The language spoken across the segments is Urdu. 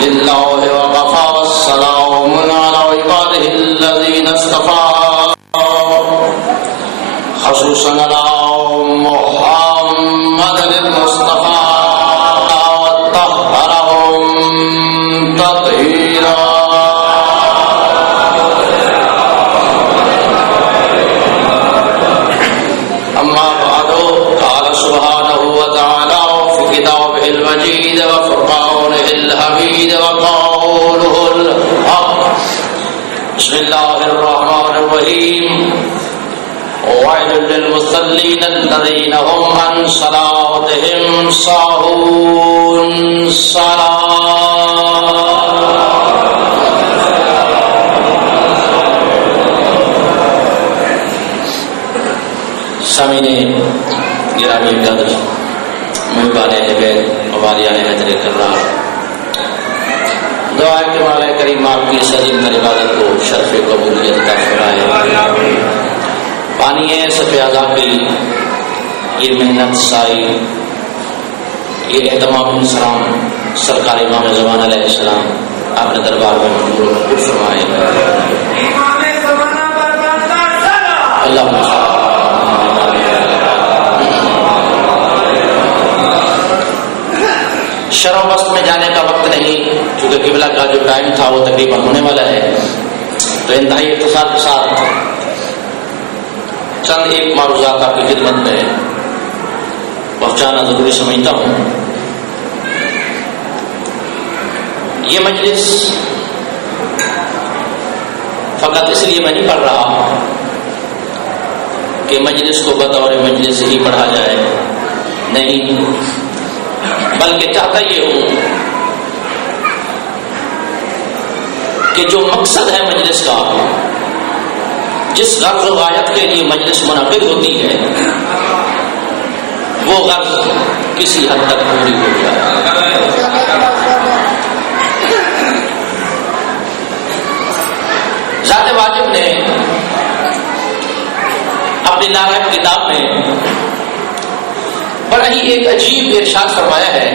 لله وكفى والسلام على عباده الذين اصطفى خصوصا على محمد المصطفى وطهرهم تطهيرا. أما بعد قال سبحانه وتعالى في كتابه المجيد وفرقانه الحميد وقوله الحق. بسم الله الرحمن الرحيم. ويل للمصلين الذين هم عن صلاتهم ساهون. سامعین گرامی قدر، محبان اہل و والیان حضرت کرام، دعا کہ مولا کریم آپ کی اس عظیم عبادت کو شرف قبولیت عطا فرمائے. پانی ہے صفحہ اعلیٰ کی یہ محنت سائی، یہ اہتمام انسلام سرکار امام زمان علیہ السلام آپ نے دربار میں منظور و قبول فرمائے. اللہ شرح وسط میں جانے کا وقت نہیں، کیونکہ قبلہ کا جو ٹائم تھا وہ تقریباً ہونے والا ہے، تو انتہائی اختصار کے ساتھ چند ایک معروضات آپ کی خدمت میں پہنچانا ضروری سمجھتا ہوں. یہ مجلس فقط اس لیے میں نہیں پڑھ رہا کہ مجلس کو بطور مجلس ہی پڑھا جائے، نہیں، بلکہ چاہتا یہ ہوں کہ جو مقصد ہے مجلس کا، جس غرض و غایت کے لیے مجلس منعقد ہوتی ہے، وہ غرض کسی حد تک پوری ہو جائے. ذات واجب نے اپنی نارائب کتاب میں بڑا ہی ایک عجیب ارشاد فرمایا ہے،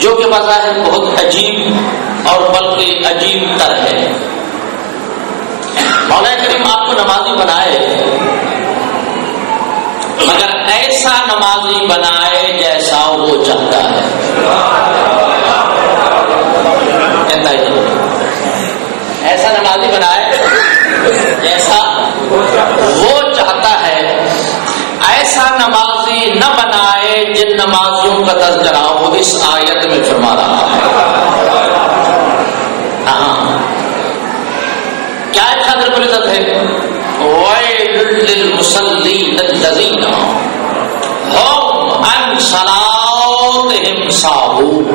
جو کہ بظاہر بہت عجیب اور بلکہ عجیب تر ہے. مولا کریم آپ کو نمازی بنائے، مگر ایسا نمازی بنائے جیسا وہ چاہتا ہے. ایسا نمازی بنائے جیسا وہ چاہتا ہے، ایسا نمازی نہ بنائے جن نمازیوں کا تذکرہ وہ اس آیت میں فرما رہا ہے. کیا ارشاد رب العزت ہے؟ وَيْلٌ لِّلْمُصَلِّينَ الَّذِينَ هُمْ عَنْ صَلَاتِهِمْ سَاهُونَ.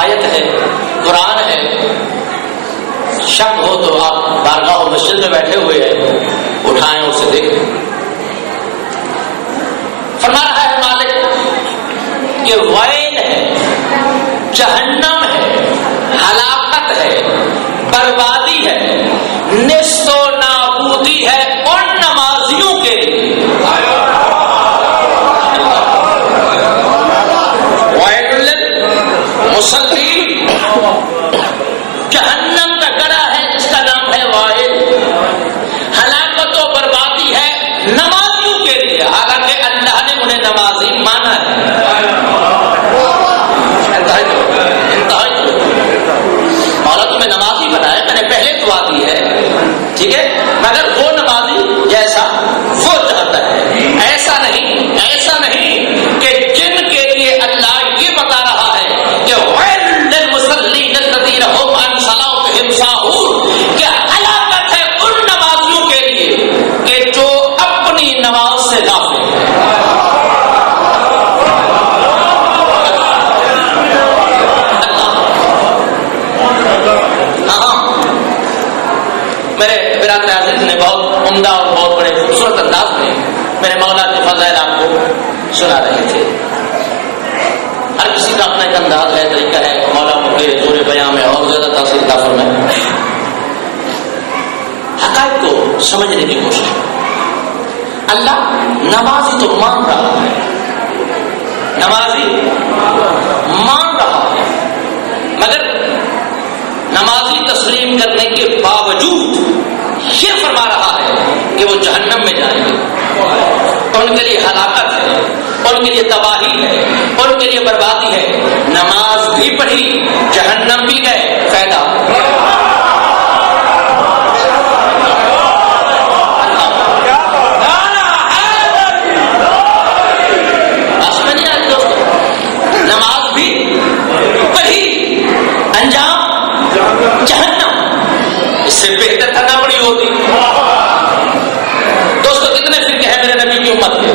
آیت ہے، قرآن ہے. شک ہو تو آپ بارگاہ و مسجد میں بیٹھے ہوئے ہیں، اٹھائیں اسے دیکھیں. فرما رہا ہے مالک کہ ویل ہے، جہنم ہے، ہلاکت ہے، بربادی ہے، نیست و نابودی ہے ان نمازیوں کے لیے. ویل للمصلین، جہنم کا گڑھا ہے جس کا نام ہے وائل، ہلاکت و بربادی ہے نمازیوں کے لیے، حالانکہ اللہ نے انہیں نمازی مانا ہے. مولا تمہیں نمازی بنائے، میں نے پہلے دعا دی ہے، ٹھیک ہے، مگر وہ نمازی جیسا وہ چاہتا ہے. ایسا نہیں کہ جن کے لیے اللہ یہ بتا رہا ہے کہ ویل للمصلین الذین هم عن صلاتهم ساہون، کہ ہلاکت ہے ان نمازیوں کے لیے کہ جو اپنی نماز سے غافل ہیں. میرے برادر عزیز نے بہت عمدہ اور بہت بڑے خوبصورت انداز میں میرے مولا کے فضائل آپ کو سنا رہے تھے. ہر کسی کا اپنا ایک انداز ہے، طریقہ ہے. مولا کے زور بیان میں اور زیادہ تاثیر عطا فرمائے. حقائق کو سمجھنے کی کوشش. اللہ نمازی تو مان رہا ہے، نمازی مان لیے تباہی ہے، ان کے لیے بربادی ہے. نماز بھی پڑھی جہنم بھی گئے، فائدہ بہتر کرنا پڑی ہوتی. دوستو کتنے فرقے ہیں میرے نبی کی امت کے؟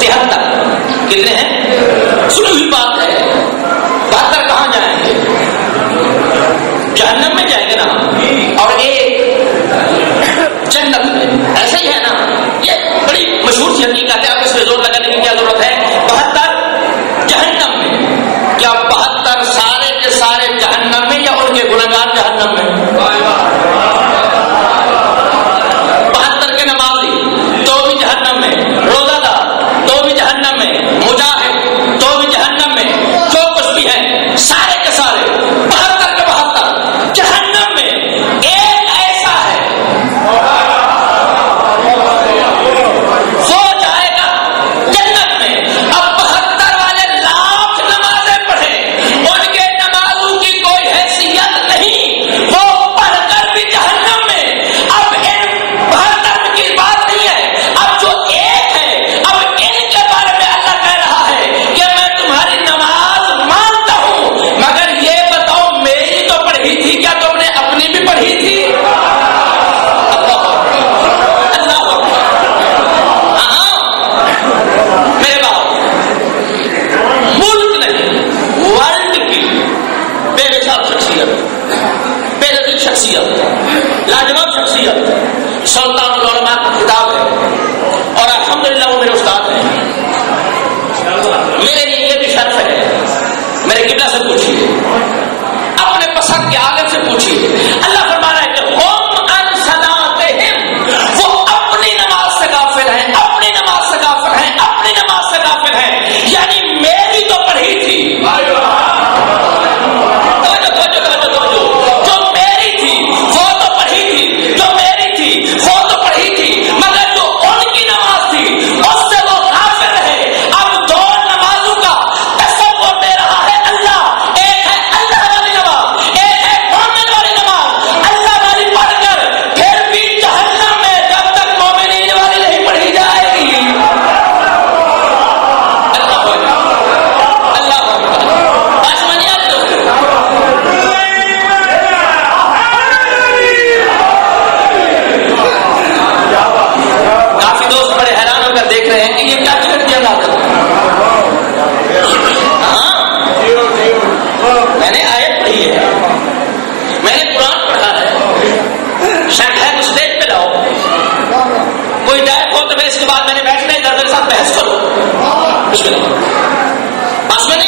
73. کتنے ہیں؟ سنی ہوئی بات ہے. 72 کہاں جائیں گے؟ جہنم میں جائیں گے نا، اور ایک جنت میں. ایسا ہی ہے نا، یہ بڑی مشہور سی حقیقت ہے، اب اس پہ زور لگانے کی کیا ضرورت ہے. 72 جہنم میں. کیا 72 سارے کے سارے جہنم میں یا ان کے گنہگار جہنم میں؟ 72 کے نمازی تو بھی جہنم میں، روزہ دار تو بھی جہنم میں، مجاہد تو بھی جہنم میں، جو کچھ بھی ہے سارے کے سارے 72 کے 72 جہنم میں. ایک ایسا ہے وہ جائے گا جنت میں. اب 72 والے لاکھ نمازیں پڑھے، ان کے نمازوں کی کوئی حیثیت نہیں، وہ پڑھ کر بھی جہنم میں. اب ان 72 کی بات نہیں ہے، اب جو ایک ہے، اب ان کے بارے میں اللہ کہہ رہا ہے کہ میں تمہاری نماز مانتا ہوں، مگر یہ بتاؤ میری تو پڑھی تھی، کیا تم نے اپنی بھی پڑھی تھی؟ اللہ میرے باپ ملک نہیں، ورلڈ کی بے مثال شخصیت، بے نظیر شخصیت، لاجواب شخصیت، سلطان العلماء کی کتاب ہے، اور الحمدللہ وہ میرے استاد ہیں. میرے لیے یہ بھی شرف ہے، میرے قبلہ سے پوچھیے، اپنے پسند کے عالم سے پوچھیے. اللہ فرما رہا ہے کہ ہم عن صلاتہم، وہ اپنی نماز سے غافل ہیں، اپنی نماز سے غافل ہیں، اپنی نماز سے غافل ہیں. یعنی میری تو پڑھی تھی، جو میری تھی وہ تو پڑھی تھی، جو میری تھی وہ تو پڑھی تھی، مگر جو ان کی نماز تھی اس سے وہ غافل رہے. اب دو نمازوں کا تصور دے رہا ہے اللہ. ایک ہے اللہ والی نماز، ایک ہے مومن والی نماز. اللہ والی پڑھ کر پھر بھی جہنم میں جب تک مومنین والی نہیں پڑھی جائے گی. اللہ آسمانی کافی دوست بڑے حیران ہو کر دیکھ رہے ہیں کہ یہ کیا چھڑ دیا جاتا ہے. میں نے آیت پڑھی ہے، میں نے قرآن پڑھا ہے، شک ہے تو اسٹیج پہ لاؤ، کوئی جائے ہو تو میں اس کے بعد میں نے بیٹھنا ہے، میرے ساتھ بحث کرو. بسم اللہ. آسمانی